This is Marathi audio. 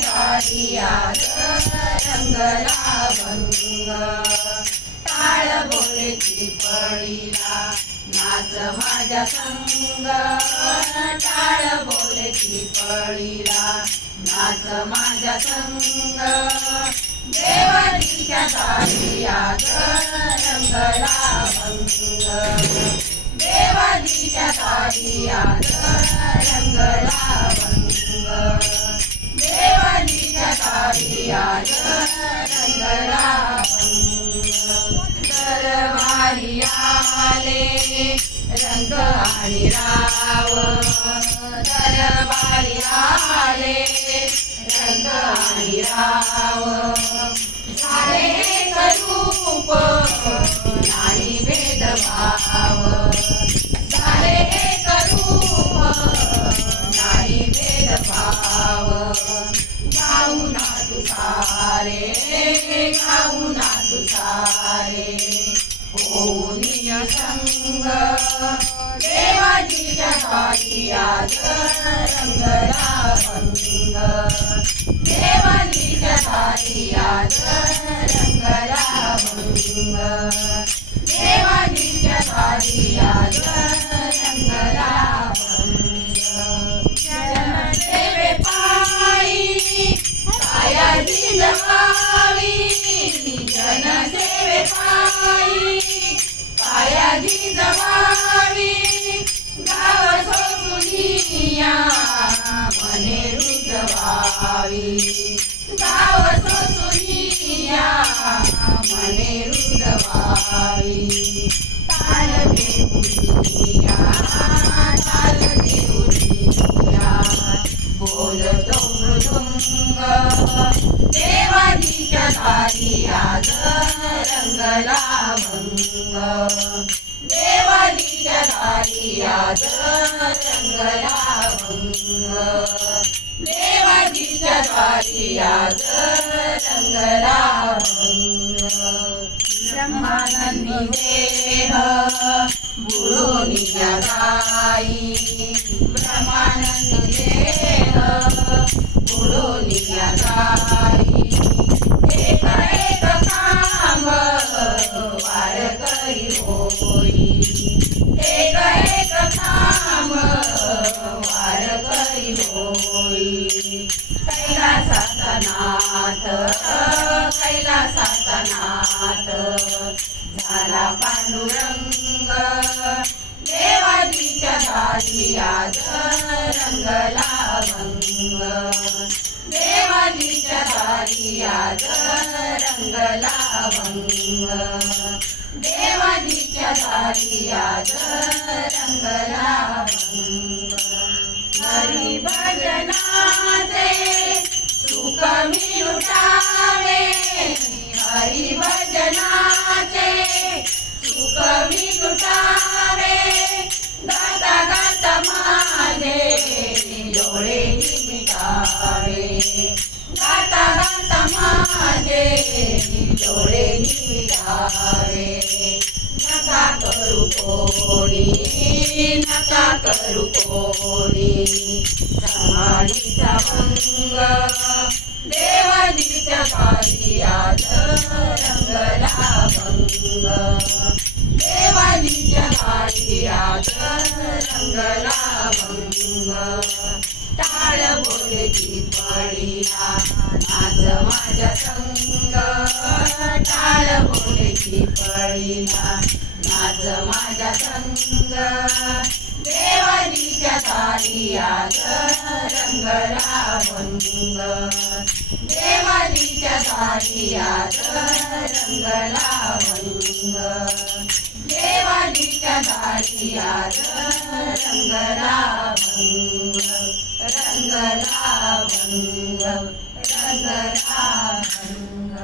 दारी आज रंगला भंग टाळ बोलेची पळीला नाच माझ्या संग टाळ बोलेची पळीला नाच माझ्या संग देवानीच्या दारी आज रंगला भंग देवानीच्या दारी आज रंगला भंग देवानीच्या दारी आज रंगला भंग दरबारी आले रंग आणि राव दरबारी आले रंग आणि राव झाले एक रूप नाही भेदभाव झाले एक रूप नाही भेदभाव गाऊ ना तू सारे गाऊ ना तू सारे होऊनिया संग देवाजीच्या दारी आज रंगला भंग देवाजीच्या दारी आज रंगला भंग देवाजीच्या दारी आज रंगला भंग जनसेवे पायी कायाची जमावी जनसेवे पायी कायाची जमावी गाव सोसुनिया मने रुजवावी गाव सोसुनिया मने रुजवावी ताल देऊनिया ताल देऊनिया बोलतो मृदुंग देवानीच्या दारी आज रंगला भंग देवानीच्या दारी आज रंगला भंग देवानीच्या दारी आज रंगला भंग ब्रह्मानंदी देह बुडोनिया गाई ब्रह्मानंदी देह बुडोनिया गाई एक एक खांब वारकरी होई एक एक खांब वारकरी होई कैलासाचा नाथ कैलासाचा नाथ झाला पांडुरंग देवानीच्या दारी आज रंगला भंग देवानीच्या दारी आज रंगला भंग देवानीच्या दारी आज रंगला भंग हरी भजनाचे सुख मी लुटावे हरी भजनाचे सुख मी लुटावे गाता गाता माझे डोळे मिटावे गाता गाता माझे डोळे मिटावे नका करू कोणी नका करू कोणी समाधीचा भंग देवानीच्या दारी आज रंगला भंग देवानीच्या दारी आज रंगला भंग टाळ बोलची पळीला नाच माझ्या संग टाळ बोलची पळीला नाच माझ्या संग देवानीच्या दारी आज रंगला भंग देवानीच्या दारी आज रंगला भंग देवानीच्या दारी आज रंगला भंग रंगला भंग रंगला भंग